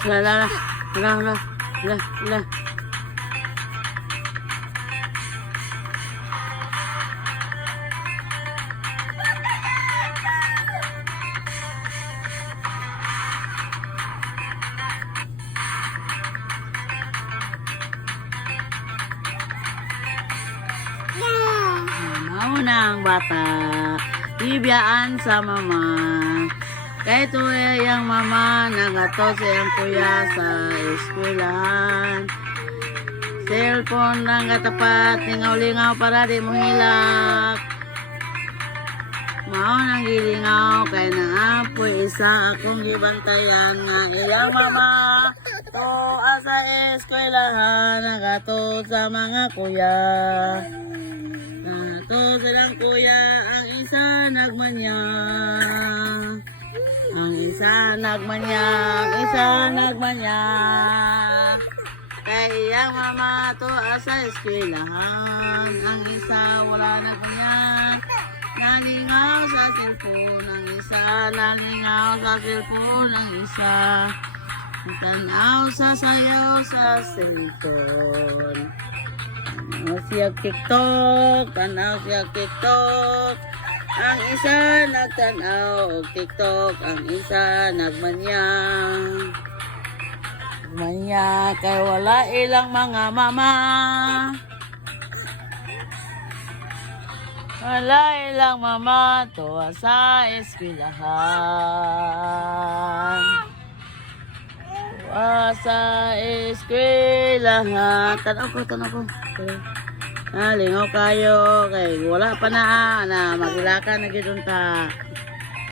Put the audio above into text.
La la la la la la. Mauna ang bata, bibiyaan sa mama. Kay tuloy ang mama, nagato siyang kuya sa eskwelahan. Cellphone lang katapat, lingaw-lingaw para di mo hilak. Mao nang gilingaw, kay naapoy isa akong gibantayan nga ilang mama. To asa eskwelahan, nagato sa mga kuya. Nagato silang kuya, ang isa nagmanya. Ang isa nagmanya, ang isa nagmanya. Kay iyang mama to asa eskwelahan. Ang isa wala nagmanya. Nalingaw sa cellphone ang isa. Nalingaw sa cellphone ang isa. Tanaw sa sayaw sa cellphone. Tanaw siya TikTok. Tanaw siya TikTok. Ang isa nagtanaw og TikTok, ang isa nagmanyang. Manya kay wala ilang mga mama. Wala ilang mama tuwa sa eskwelahan. Tuwa sa eskwelahan. Tanaw ko. Lingaw kayo kay wala pa na magilakan na gidun ta.